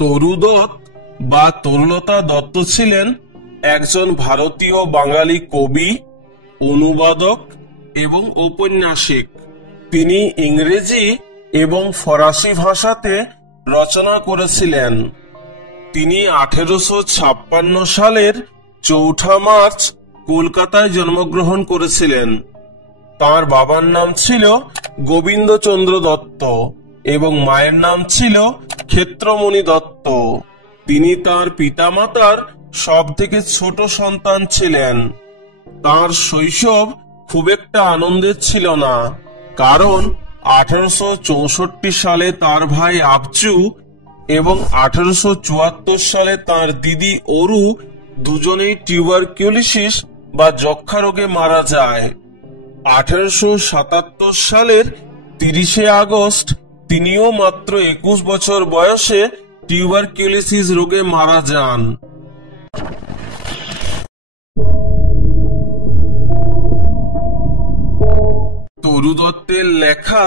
তরু দত্ত বা তরুলতা দত্ত ছিলেন একজন ভারতীয় বাঙালি কবি, অনুবাদক এবং ঔপন্যাসিক। তিনি ইংরেজি এবং ফরাসি ভাষাতে রচনা করেছিলেন। তিনি 1856 সালের 4 মার্চ কলকাতায় জন্মগ্রহণ করেছিলেন। তার বাবার নাম ছিল গোবিন্দচন্দ্র দত্ত এবং মায়ের নাম ছিল ক্ষেত্রমণি দত্ত। তিনি তার পিতামাতার সবথেকে ছোট সন্তান ছিলেন। তার শৈশব খুব একটা আনন্দের ছিল না, কারণ 1864 সালে তার ভাই আবচু এবং 1874 সালে তার দিদি অরু দুজনেই টিউবারকিউলোসিস বা যক্ষ্মা রোগে মারা যায়। 1877 সালের 30 আগস্ট তিনিও মাত্র 21 বছর বয়সে টিউবারকিউলোসিস রোগে মারা যান। তরু দত্তের লেখা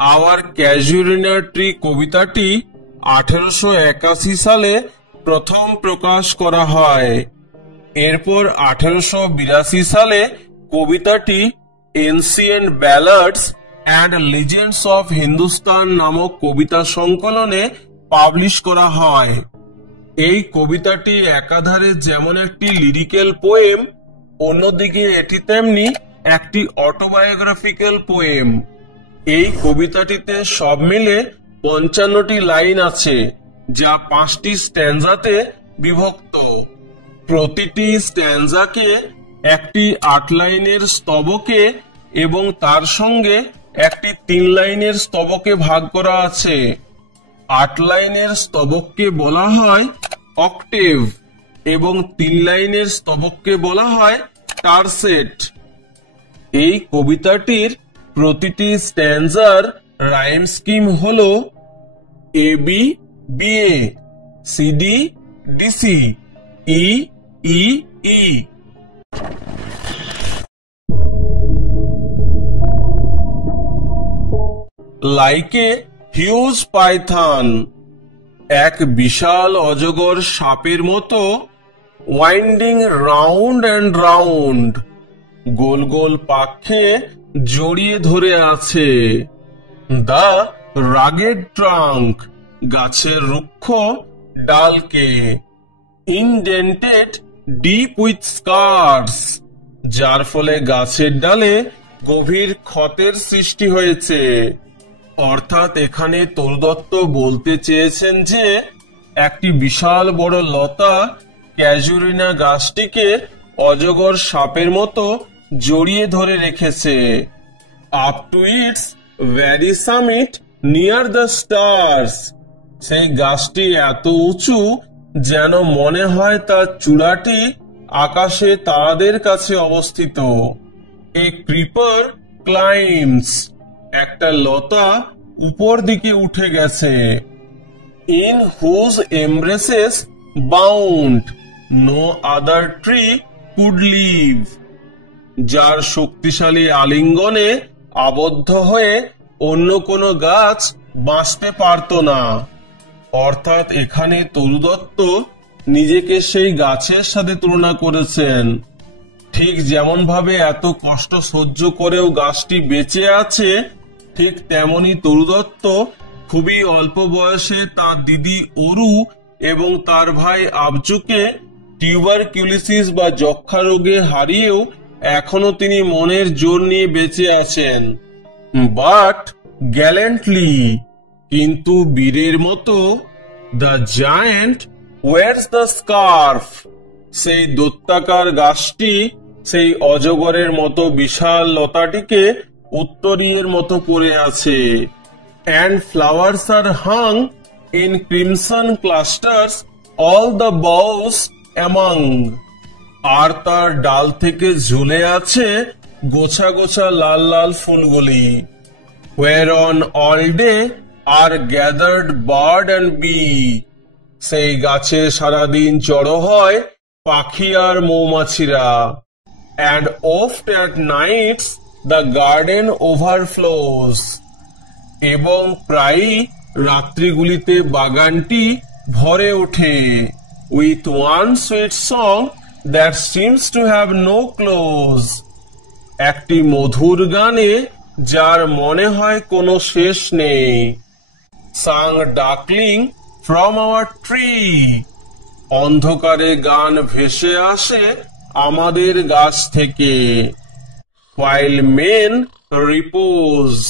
আওয়ার ক্যাজুরিনা ট্রি কবিতাটি 1881 সালে প্রথম প্রকাশ করা হয়। এরপর 1882 সালে কবিতাটি ancient ব্যালাডস and legends of Hindustan নামক কবিতা সংকলনে পাবলিশ করা হয়। এই কবিতাটি একাধারে যেমন একটি লিরিক্যাল পোয়েম, অন্যদিকে এটি তেমনি একটি অটোবায়োগ্রাফিক্যাল পোয়েম। এই কবিতাটিতে সব মিলে 55টি লাইন আছে, যা 5টি স্ট্যানজাতে বিভক্ত। প্রতিটি স্ট্যানজাকে একটি 8 লাইনের স্তবকে এবং তার সঙ্গে একটি 3 লাইনের স্তবকে ভাগ করা আছে। 8 লাইনের স্তবককে বলা হয় অক্টেভ এবং 3 লাইনের স্তবককে বলা হয় টারসেট। এই কবিতাটির প্রতিটি স্ট্যানজার রাইম স্কিম হলো AB BA, CD DC, E E E। Like a huge python, এক বিশাল অজগর সাপের মতো ওয়াইন্ডিং রাউন্ড অ্যান্ড রাউন্ড, গোল গোল পাখে জড়িয়ে ধরে আছে। দা রাগেড ট্রাঙ্ক, গাছের রুক্ষ ডালকে। ইনডেন্টেড ডিপ উইথ স্কার্স, যার ফলে গাছের ডালে গভীর ক্ষতের সৃষ্টি হয়েছে। অর্থাৎ এখানে তরু দত্ত বলতে চেয়েছেন যে একটি বিশাল বড় লতা ক্যাজুরিনা গাছটিকে অজগর সাপের মতো জড়িয়ে ধরে রেখেছে। Up to its vary summit near the stars, সেই গাছটি এত উঁচু যেন মনে হয় তার চূড়াটি আকাশে তারাদের কাছে অবস্থিত। এ ক্রিপার ক্লাইম্বস, একটা লতা উপর দিকে উঠে গেছে। In whose embraces bound no other tree could live, যার শক্তিশালী আলিঙ্গনে আবদ্ধ হয়ে অন্য কোনো গাছ বাঁচতে পারত না। অর্থাৎ এখানে তরু দত্ত নিজেকে সেই গাছের সাথে তুলনা করেছেন। ঠিক যেমন ভাবে এত কষ্ট সহ্য করেও গাছটি বেঁচে আছে, ঠিক তেমনি তরু দত্ত খুবই অল্প বয়সে তার দিদি অরু এবং তার ভাই আবচুকে টিউবারকিউলোসিস বা যক্ষ্মা রোগে হারিয়েও এখনো তিনি মনের জোর নিয়ে বেঁচে আছেন। বাট গ্যালেন্টলি, কিন্তু বীরের মতো, the giant wars the scarf, সেই দৈত্যাকার গাছটি সেই অজগরের মতো বিশাল লতাটিকে উত্তরীয়ের মতো পড়ে আছে। অ্যান্ড ফ্লাওয়ার্স আর hung in crimson clusters all the boughs among, আর তার ডাল থেকে ঝুলে আছে গোছা গোছা লাল লাল ফুলগুলি। whereon all day are gathered bird and bee, সেই গাছে সারাদিন জড়ো হয় পাখি আর মৌমাছিরা। and oft at nights the garden overflows, এবং প্রায়ই রাত্রিগুলিতে বাগানটি ভরে ওঠে with one sweet song that seems to have no close, একটি মধুর গানে যার মনে হয় কোনো শেষ নেই। sang darkling from our tree, অন্ধকারে গান ভেসে আসে আমাদের গাছ থেকে। while men repose,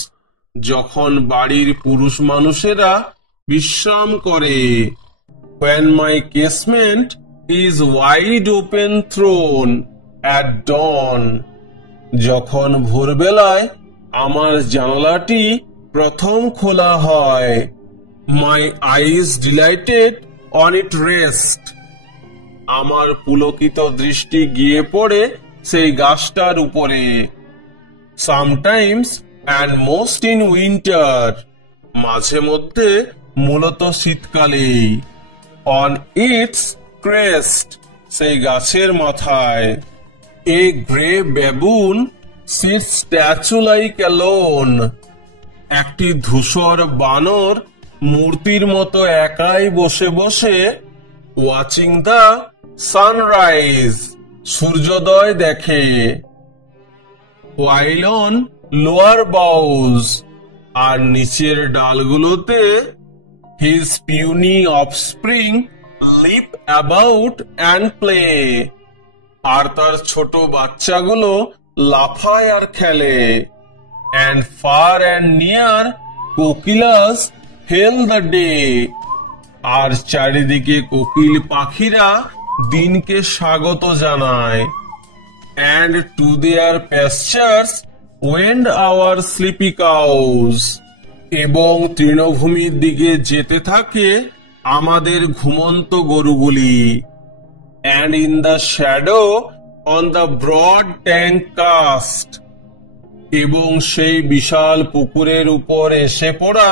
যখন বাড়ির পুরুষ মানুষেরা বিশ্রাম করে। when my casement is wide open thrown at dawn, যখন ভোরবেলায় আমার জানালাটি প্রথম খোলা হয়। my eyes delighted on it rest, আমার পুলকিত দৃষ্টি গিয়ে পড়ে সেই গাছটার উপরে। sometimes and most in winter, মাঝে মধ্যে মূলত শীতকালেই। on its crest, সেই গাছের মাথায়। a grey baboon sits statue like alone, একটি ধূসর বানর মূর্তির মতো একাই বসে বসে watching the sunrise, সূর্যোদয় দেখে। while on lower boughs, আর নিচের ডালগুলোতে his puny offspring leap about and play, আর তার ছোট বাচ্চাগুলো লাফায় আর খেলে। and far and near কোকিলাস hail the day, আর চারিদিকে কোকিল পাখিরা দিনকে স্বাগত জানায়। and to their pastures wend our sleepy cows, এবং তৃণভূমির দিকে যেতে থাকে আমাদের ঘুমন্ত গরুগুলি। and in the shadow on the broad tank cast, এবং সেই বিশাল পুকুরের উপর এসে পড়া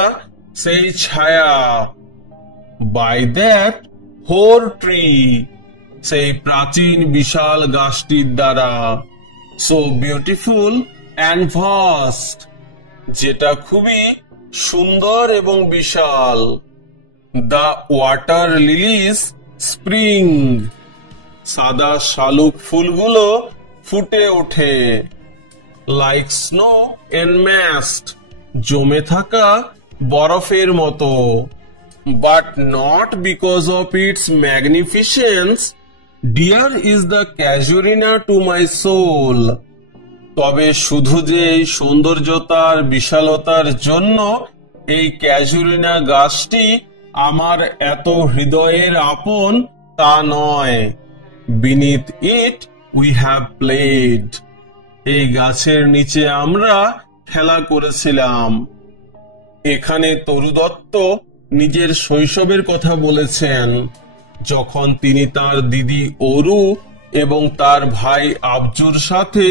সেই ছায়া। by that hoar tree, সেই প্রাচীন বিশাল গাছটির দ্বারা। so beautiful and vast, যেটা খুবই সুন্দর এবং বিশাল। the water lilies spring, সাদা শালুক ফুলগুলো ফুটে ওঠে। like snow enmassed, জমে থাকা বরফের মতো। but not because of its magnificence dear is the casuarina to my soul, তবে শুধু যে এই সৌন্দর্যতার বিশালতার জন্য এই ক্যাজুরিনা গাছটি আমার এত হৃদয়ের আপন তা নয়। beneath it we have played, এই গাছের নিচে আমরা খেলা করেছিলাম। এখানে তরু দত্ত নিজের শৈশবের কথা বলেছেন, যখন তিনি তার দিদি অরু এবং তার ভাই আবজুর সাথে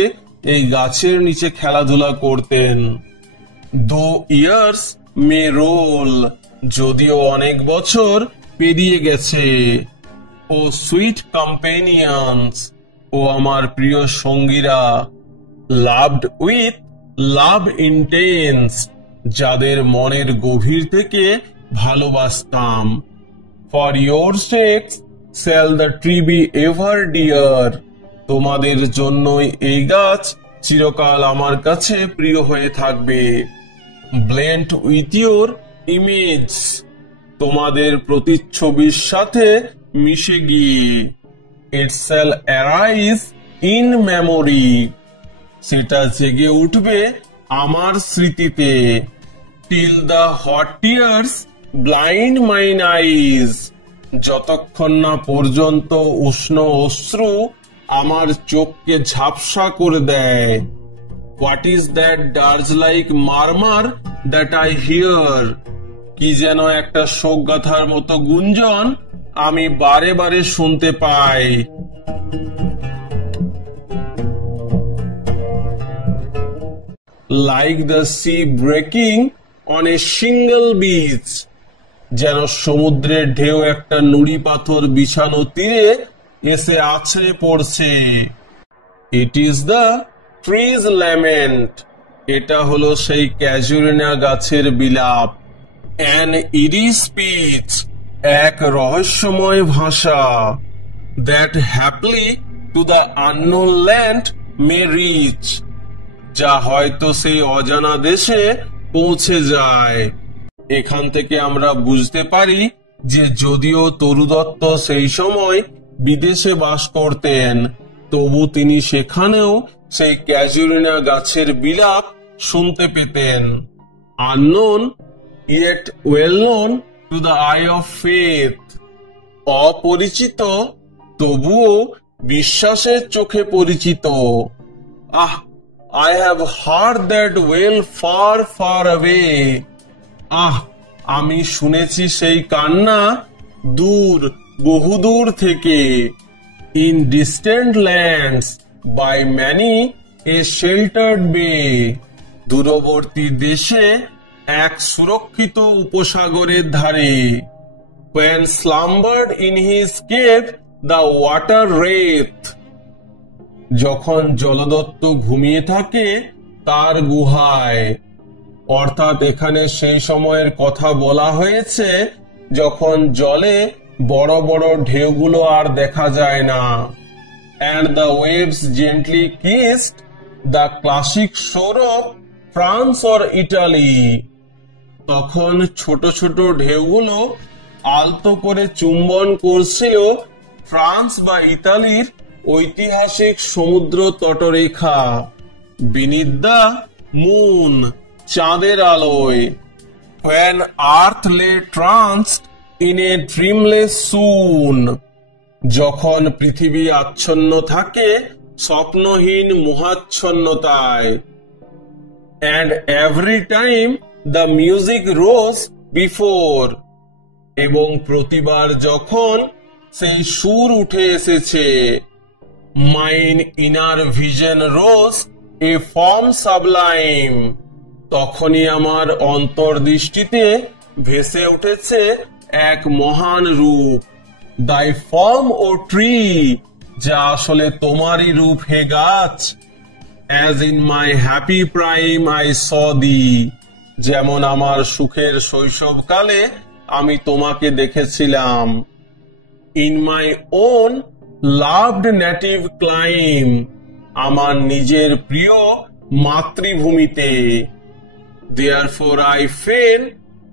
এই গাছের নিচে খেলাধুলা করতেন। though years may roll, যদিও অনেক বছর পেরিয়ে গেছে। ও সুইট কম্পেনিয়ন্স, ও আমার প্রিয় সঙ্গীরা। লাভড উইথ লাভ ইন্টেন্স, যাদের মনের গভীর থেকে ভালোবাসতাম। For your sakes shall the tree be ever dear, তোমাদের জন্যই এই গাছ চিরকাল আমার কাছে প্রিয় হয়ে থাকবে। ব্লেন্ড উইথ ইয়োর ইমেজ, তোমাদের প্রতিচ্ছবির সাথে মিশে গিয়ে। It shall arise in memory, সেটা জেগে উঠবে আমার স্মৃতিতে। Till the hot tears blind mine eyes, যতক্ষণ না পর্যন্ত উষ্ণ অশ্রু আমার চোখকে ঝাপসা করে দেয়। What is that dirge like murmur that I hear, কি যেন একটা শোকগাথার মতো গুঞ্জন আমি বারে বারে শুনতে পাই। Like the sea breaking on a single beach, যেন সমুদ্রের ঢেউ একটা নুড়ি পাথর বিছানো তীরে এসে আছড়ে পড়ছে। It is the trees lament, এটা হলো সেই ক্যাজুরিনা গাছের বিলাপ। অ্যান ইরি স্পিচ, এক রহস্যময় ভাষা। That haply to the unknown land may reach, যা হয়তো সেই অজানা দেশে পৌঁছে যায়। এখান থেকে আমরা বুঝতে পারি যে যদিও তরু দত্ত সেই সময় বিদেশে বাস করতেন, তবু তিনি সেখানেও সেই ক্যাজুরিনা গাছের বিলাপ শুনতে পেতেন। Unknown yet well known to the eye of faith, অপরিচিত তবুও বিশ্বাসের চোখে পরিচিত। আহ, I have heard that well far far away, আহ, আমি শুনেছি সেই কান্না দূর, বহুদূর থেকে। In distant lands by many a sheltered bay, দূরবর্তী দেশে এক সুরক্ষিত উপসাগরের ধারে। When slumbered in his cave the water wraith, যখন জলদত্ত ঘুমিয়ে থাকে তার গুহায়। অর্থাৎ এখানে সেই সময়ের কথা বলা হয়েছে যখন জলে বড় বড় ঢেউগুলো আর দেখা যায় না। And the waves gently kissed the classic shore of France or Italy, তখন ছোট ছোট ঢেউগুলো আলতো করে চুম্বন করছিল ফ্রান্স বা ইতালির ঐতিহাসিক সমুদ্র তটরেখা। beneath the moon, চাঁদের আলোয়। when earth lay tranced in a dreamless swoon, যখন পৃথিবী আচ্ছন্ন থাকে স্বপ্নহীন মোহাচ্ছন্নতায়। and every time the music rose before, এবং প্রতিবার যখন সেই সুর উঠে এসেছে। mine inner vision rose a form sublime, তখনই আমার অন্তর্দৃষ্টিতে ভেসে উঠেছে এক মহান রূপ। thy form ও tree, যা আসলে তোমারই রূপ হে গাছ। as in my happy prime I saw thee, যেমন আমার সুখের শৈশবকালে আমি তোমাকে দেখেছিলাম। in my own loved native clime, আমার নিজের প্রিয় মাতৃভূমিতে। therefore I fain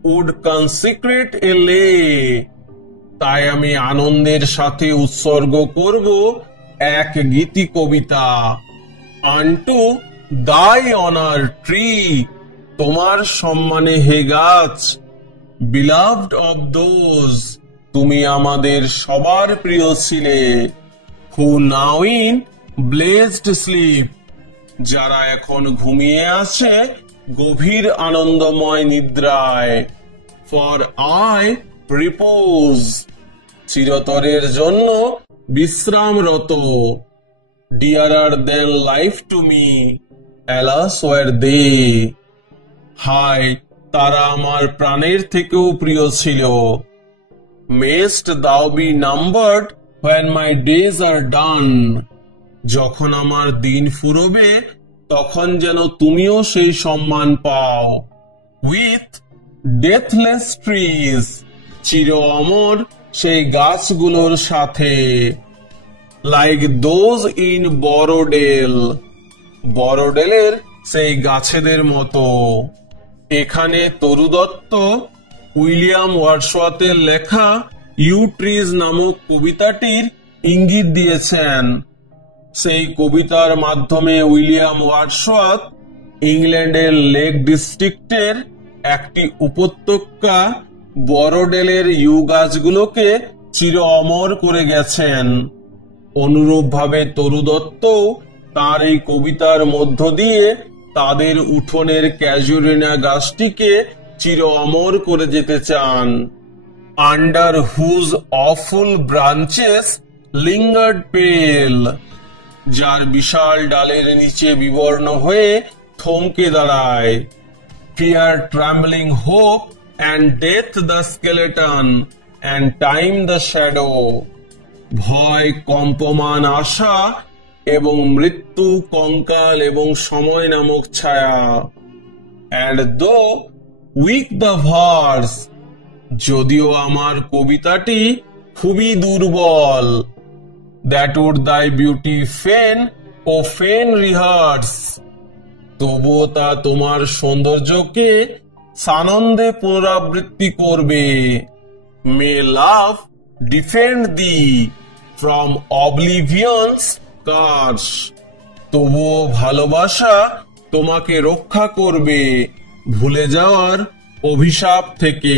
would consecrate a lay, তাই আমি আনন্দের সাথে উৎসর্গ করব এক গীতি কবিতা। unto thy honor tree, তোমার সম্মানে হে গাছ। beloved of those, তুমি আমাদের সবার প্রিয় ছিলে। who now in blessed sleep, যারা এখন ঘুমিয়ে আছে গভীর আনন্দময় নিদ্রায়। for I repose, চিরতরের জন্য বিশ্রামরত। dearer than life to me, alas were they, হায় তারা আমার প্রাণের থেকেও প্রিয় ছিল। mayst thou be numbered when my days are done, যখন আমার দিন ফুরবে তখন যেন তুমিও সেই সম্মান পাও। with deathless trees, চির অমর সেই গাছগুলোর সাথে। like those in বড়ডেল, বড়ডেলের সেই গাছেদের মতো। এখানে তরু দত্ত উইলিয়াম ওয়ার্ডসওয়ার্থের লেখা ইউ ট্রিজ নামক কবিতাটির ইঙ্গিত দিয়েছেন। সেই কবিতার মাধ্যমে উইলিয়াম ওয়ার্ডসওয়ার্থ ইংল্যান্ডের লেক ডিস্ট্রিক্টের একটি উপত্যকা বড়ডেলের ইউ গাছগুলোকে চির অমর করে গেছেন। অনুরূপভাবে তরু দত্ত তার এই কবিতার মধ্য দিয়ে তাদের উঠোনের ক্যাজুরিনা গাছটিকে চির অমর করে যেতে চান। Under whose awful branches lingered pale, যার বিশাল ডালের নিচে বিবর্ণ হয়ে থমকে দাঁড়ায়। Fear trembling hope and death the skeleton and time the shadow. ভয় কম্পমান আশা এবং মৃত্যু কঙ্কাল এবং সময় নামক ছায়া। And though weak the verse, যদিও আমার কবিতাটি খুবই দুর্বল, that would thy beauty fain O fain rehearse, তবুও তা তোমার সৌন্দর্যকে সানন্দে পুনরাবৃত্তি করবে। May love defend thee from oblivion's curse, তবুও ভালোবাসা তোমাকে রক্ষা করবে ভুলে যাওয়ার অভিশাপ থেকে।